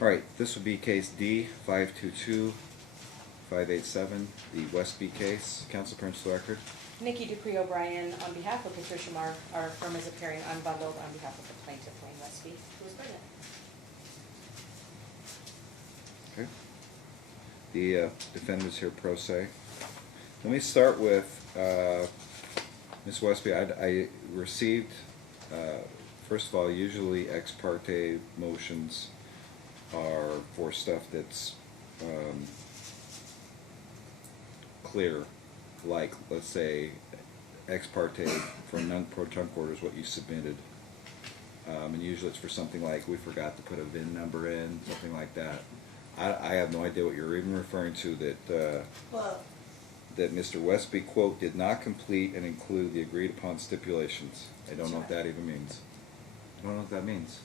All right, this would be case D 522-587, the Westby case. Counsel, parents to the record. Nikki Dupree O'Brien on behalf of Patricia Mark. Our firm is appearing unbundled on behalf of the plaintiff, Wayne Westby, who was present. Okay. The defendant is here pro se. Let me start with Ms. Westby. I received, first of all, usually ex parte motions are for stuff that's clear, like, let's say, ex parte for non-pro-tunc orders, what you submitted. And usually it's for something like, we forgot to put a VIN number in, something like that. I have no idea what you're even referring to, that that Mr. Westby, quote, did not complete and include the agreed upon stipulations. I don't know what that even means. I don't know what that means.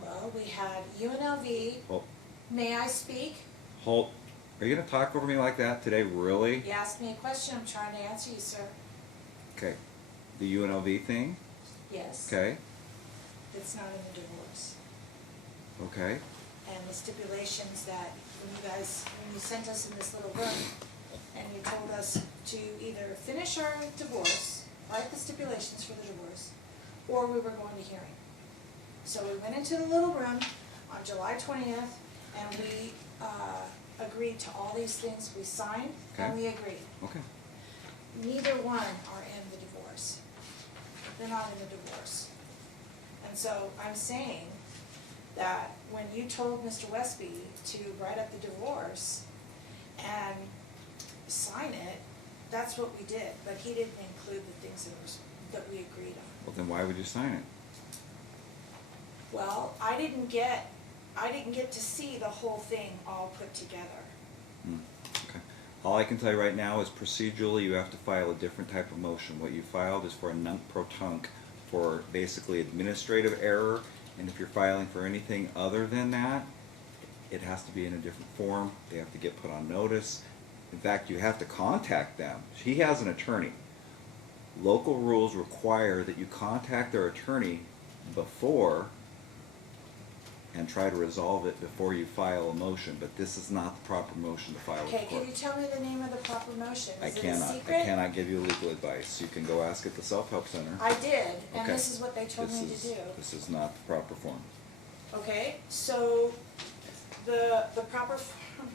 Well, we had UNLV. Hold. May I speak? Hold. Are you going to talk over me like that today, really? You asked me a question, I'm trying to answer you, sir. Okay. The UNLV thing? Yes. Okay. It's not in the divorce. Okay. And the stipulations that when you sent us in this little room and you told us to either finish our divorce, write the stipulations for the divorce, or we were going to hearing. So we went into the little room on July 20th and we agreed to all these things. We signed and we agreed. Okay. Neither one are in the divorce. They're not in the divorce. And so I'm saying that when you told Mr. Westby to write up the divorce and sign it, that's what we did, but he didn't include the things that we agreed on. Well, then why would you sign it? Well, I didn't get to see the whole thing all put together. Okay. All I can tell you right now is procedurally you have to file a different type of motion. What you filed is for a nunc-pro-tunc for basically administrative error, and if you're filing for anything other than that, it has to be in a different form. They have to get put on notice. In fact, you have to contact them. He has an attorney. Local rules require that you contact their attorney before and try to resolve it before you file a motion, but this is not the proper motion to file with the Okay, court. can you tell me the name of the proper motion? I Is it a cannot. secret? I cannot give you legal advice. You can go ask at the self-help center. I did, and Okay. this is what they told me to do. This is not the proper form. Okay, so the proper form,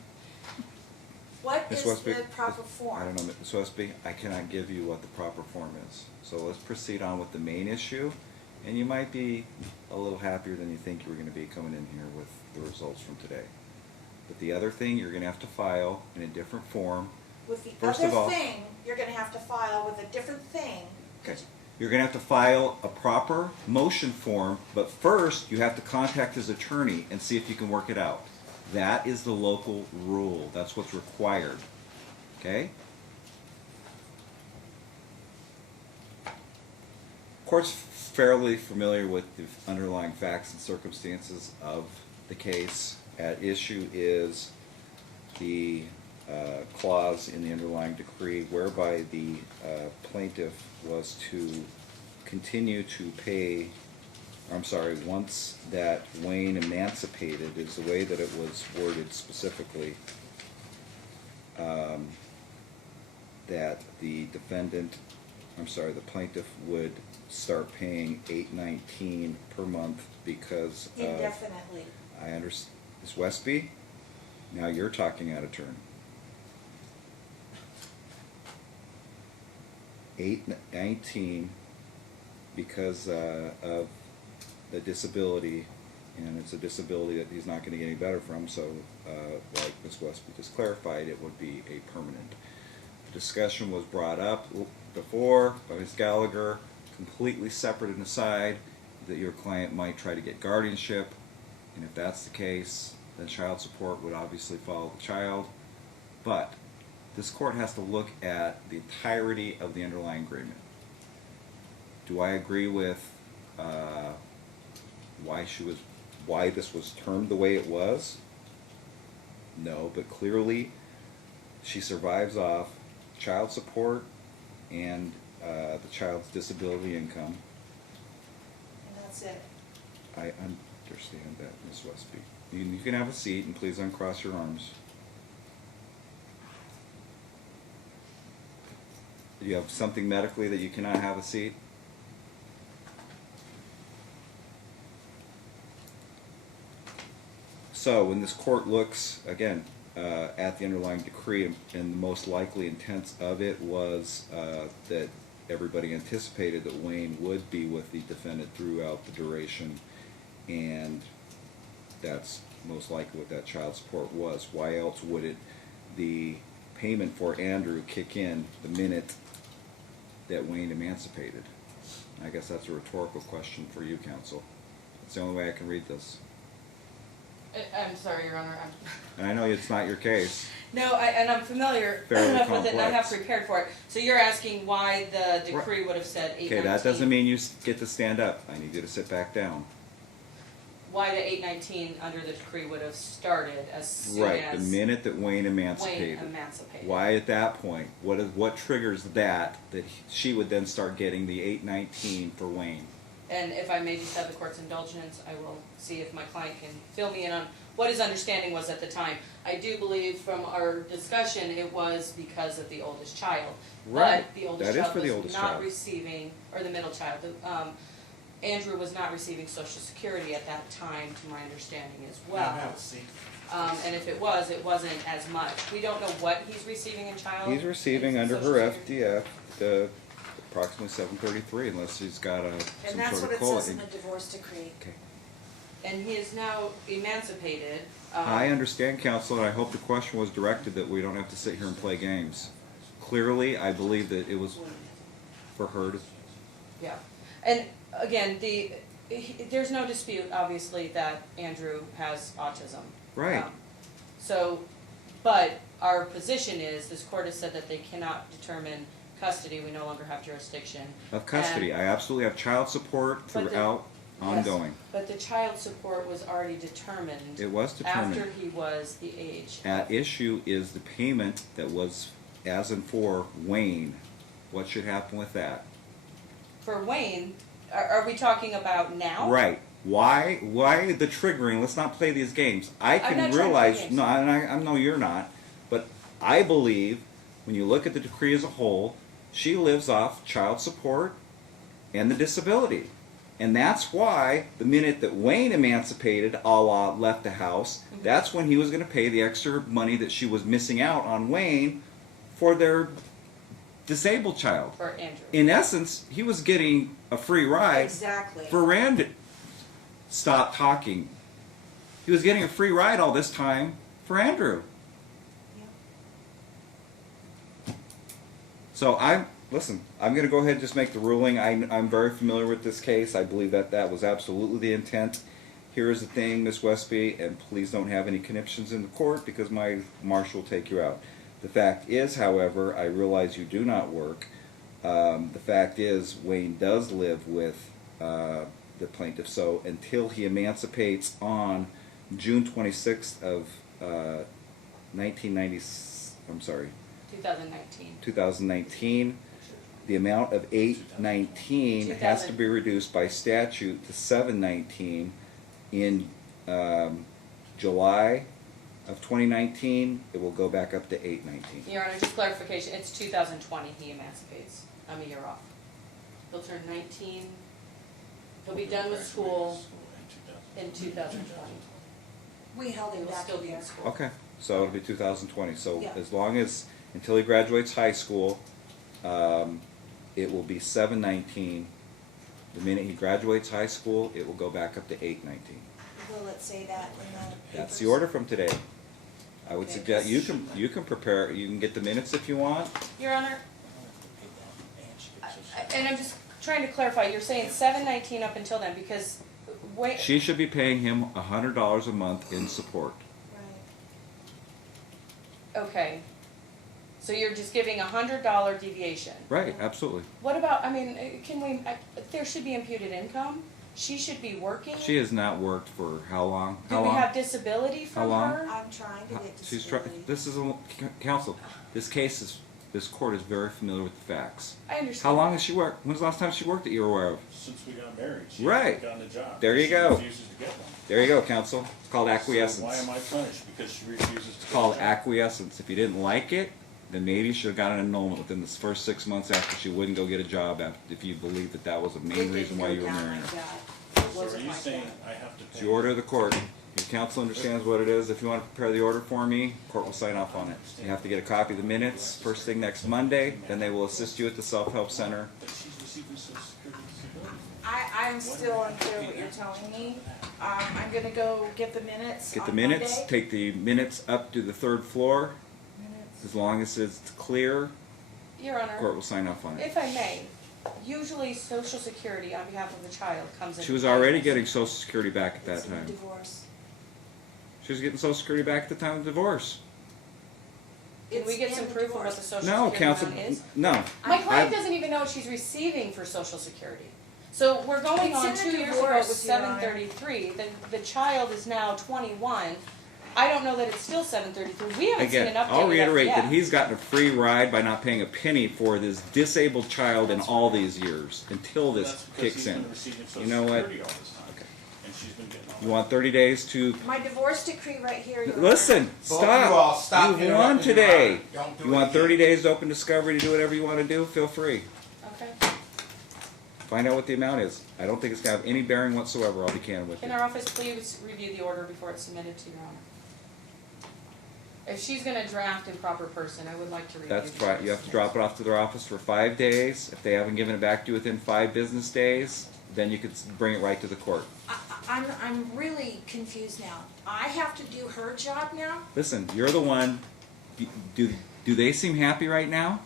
what Ms. is Westby, the proper form? I don't know, Ms. Westby, I cannot give you what the proper form is. So let's proceed on with the main issue, and you might be a little happier than you think you were going to be coming in here with the results from today. But the other thing, you're going to have to file in a different form. With the First of other all- thing, you're gonna have to file with a different thing. Okay. You're going to have to file a proper motion form, but first you have to contact his attorney and see if you can work it out. That is the local rule. That's what's required. Okay? Court's fairly familiar with the underlying facts and circumstances of the case. At issue is the clause in the underlying decree whereby the plaintiff was to continue to pay, once that Wayne emancipated is the way that it was worded specifically, that the the plaintiff would start paying $819 per month because of, Indefinitely. I understand. Ms. Westby, now you're talking out of turn. $819 because of the disability, and it's a disability that he's not going to get any better from, so like Ms. Westby just clarified, it would be a permanent. The discussion was brought up before by Ms. Gallagher, completely separate and aside, that your client might try to get guardianship, and if that's the case, then child support would obviously follow the child. But this court has to look at the entirety of the underlying agreement. Do I agree with why this was termed the way it was? No, but clearly she survives off child support and the child's disability income. And that's it. I understand that, Ms. Westby. You can have a seat, and please uncross your arms. Do you have something medically that you cannot have a seat? So when this court looks, again, at the underlying decree, and the most likely intent of it was that everybody anticipated that Wayne would be with the defendant throughout the duration, and that's most likely what that child support was. Why else would it, the payment for Andrew, kick in the minute that Wayne emancipated? I guess that's a rhetorical question for you, counsel. That's the only way I can read this. I'm sorry, Your Honor. And I know it's not your case. No, and I'm familiar Fairly enough with it, and I have complex. prepared for it. So you're asking why the decree would have said 819? Okay, that doesn't mean you get to stand up. I need you to sit back down. Why the 819 under the decree would have started as soon Right, as the minute that Wayne emancipated. Wayne emancipated. Why at that point? What triggers that she would then start getting the 819 for Wayne? And if I may just have the court's indulgence, I will see if my client can fill me in on what his understanding was at the time. I do believe from our discussion it was because of the oldest child. Right. But the oldest That is child for the was oldest not child. receiving, or the middle child. Andrew was not receiving Social Security at that time, to my understanding as well. And if it was, it wasn't as much. We don't know what he's receiving in child. He's receiving under Social her Security. FDF the approximately 733, unless he's got And some that's sort what of it COLA. says in the divorce decree. Okay. And he is now emancipated. I understand, counsel, and I hope the question was directed that we don't have to sit here and play games. Clearly, I believe that it was for her to. Yeah, and again, there's no dispute, obviously, that Andrew has autism. Right. So, but our position is, this court has said that they cannot determine custody, we no longer have jurisdiction. Of custody. And- I absolutely have child support But the- throughout, ongoing. Yes, but the child support was already determined. It was determined. After he was the age. At issue is the payment that was as and for Wayne. What should happen with that? For Wayne, are we talking about now? Right. Why the triggering? Let's not play these games. I I'm can not trying to play realize, games. no, and I know you're not, but I believe when you look at the decree as a whole, she lives off child support and the disability. And that's why the minute that Wayne emancipated, a la left the house, that's when he was going to pay the extra money that she was missing out on Wayne for their disabled child. For Andrew. In essence, he was getting a free ride Exactly. for Randy. Stop talking. He was getting a free ride all this time for Andrew. Yeah. So I'm going to go ahead and just make the ruling. I'm very familiar with this case. I believe that was absolutely the intent. Here is the thing, Miss Westby, and please don't have any conniptions in the court because my marshal will take you out. The fact is, however, I realize you do not work. The fact is, Wayne does live with the plaintiff. So until he emancipates on June 26th of 2019, the amount of 819 has to be reduced by statute to 719 in July of 2019. It will go back up to 819. Your Honor, just clarification, it's 2020 he emancipates. I'm a year off. He'll turn 19, he'll be done with school in 2020. We held him He'll back still a be year. in school. Okay, so it'll be 2020. So Yeah. as long as, until he graduates high school, it will be 719. The minute he graduates high school, it will go back up to 819. Will it say that in the papers? That's the order from today. I would Okay. suggest you can prepare. You can get the minutes if you want. Your Honor, and I'm just trying to clarify, you're saying 719 up until then, because wait. She should be paying him $100 a month in support. Right. Okay. So you're just giving $100 deviation. Right, absolutely. What about, I mean, there should be imputed income? She should be working? She has not worked for how long? Do How we long? have disability from long? her? I'm trying to get She's trying. disability. This is counsel. This case is This court is very familiar with the facts. I understand. How long has she worked? When's the last time she worked that you're aware of? Since we got married, she Right. hasn't gotten a job. There you She go. refuses to get one. There you go, counsel. It's called acquiescence. So why am I punished? Because she refuses to It's get called a job? acquiescence. If you didn't like it, then maybe you should have gotten an annulment within the first 6 months after she wouldn't go get a job if you believed that that was the It main didn't reason why go you were down marrying like her. that. It So are wasn't you like saying that. I have to It's pay? the order of the court. Your counsel understands what it is. If you want to prepare the order for me, court will sign off on it. You have to get a copy of the minutes first thing next Monday. Then they will assist you at the self-help center. But she's receiving Social Security disability. I'm still unclear what you're telling me. I'm gonna go get the minutes Get the on minutes, Monday. take the minutes up to the 3rd floor. Minutes. As long as it's clear, Your Honor, court will sign off on it. if I may, usually Social Security on behalf of the child comes in. She was already getting Social Security back at that It's in time. divorce. She was getting Social Security back at the time of divorce. Can we It's get in some the proof of what divorce. the Social No, Security counsel, amount is? no. My client I- doesn't even know what she's receiving for Social Security. So we're going It's on in the 2 years ago divorce, with Your Honor. 733, the child is now 21. I don't know that it's still 733, we haven't seen an Again, update I'll with reiterate that FDF. he's gotten a free ride by not paying a penny for this disabled child in all these years until Well, this that's because kicks he's in. been receiving Social You know what? Security all this time. Okay. And she's been getting all You that. want 30 days to My divorce decree right here, Your Honor. listen. Both Stop. you all stop You've won interrupting Your today. Honor. Don't do You it want again. 30 days to open discovery to do whatever you want to do? Feel free. Okay. Find out what the amount is. I don't think it's going to have any bearing whatsoever. I'll be candid with Can you. our office please review the order before it's submitted to Your Honor? If she's gonna draft in proper person, I would like to review. That's the right. You have to drop it off to their office for 5 days. If they haven't given it back to you within 5 business days, then you could bring it right to the court. I'm really confused now. I have to do her job now? Listen, you're the one. Do they seem happy right now?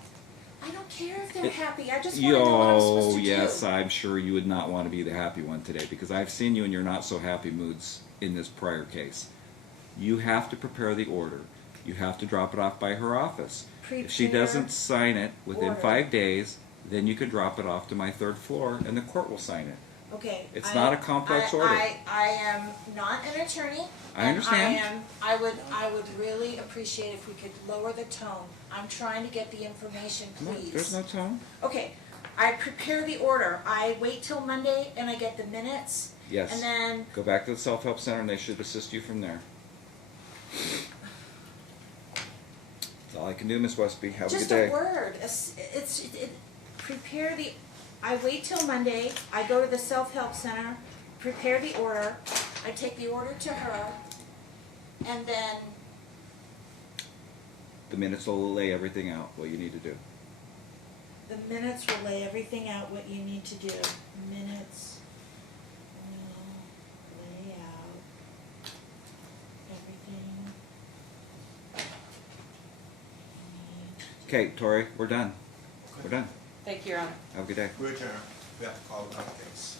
I don't care if they're It- happy, I just wanna know what I'm supposed to do. Yes, I'm sure you would not want to be the happy one today because I've seen you in your not so happy moods in this prior case. You have to prepare the order. You have to drop it off by her office. If she Prepare doesn't sign it within order. 5 days, then you could drop it off to my 3rd floor and the court will sign it. Okay. It's not a complex order. I am not an attorney. I understand. And I would really appreciate if we could lower the tone. I'm trying to get the information, Come on, please. there's no tone. Okay, I prepare the order. I wait till Monday and I get the minutes. Yes. And then, Go back to the self-help center and they should assist you from there. That's all I can do, Miss Westby. Have a good just day. a word, prepare the, I wait till Monday, I go to the self-help center, prepare the order, I take the order to her, and then, The minutes will lay everything out, what you need to do. the minutes will lay everything out what you need to do. Minutes will lay out everything. Okay, Tori, we're done. We're done. Thank you, Your Honor. Have a good day. Your turn. We have to call another case.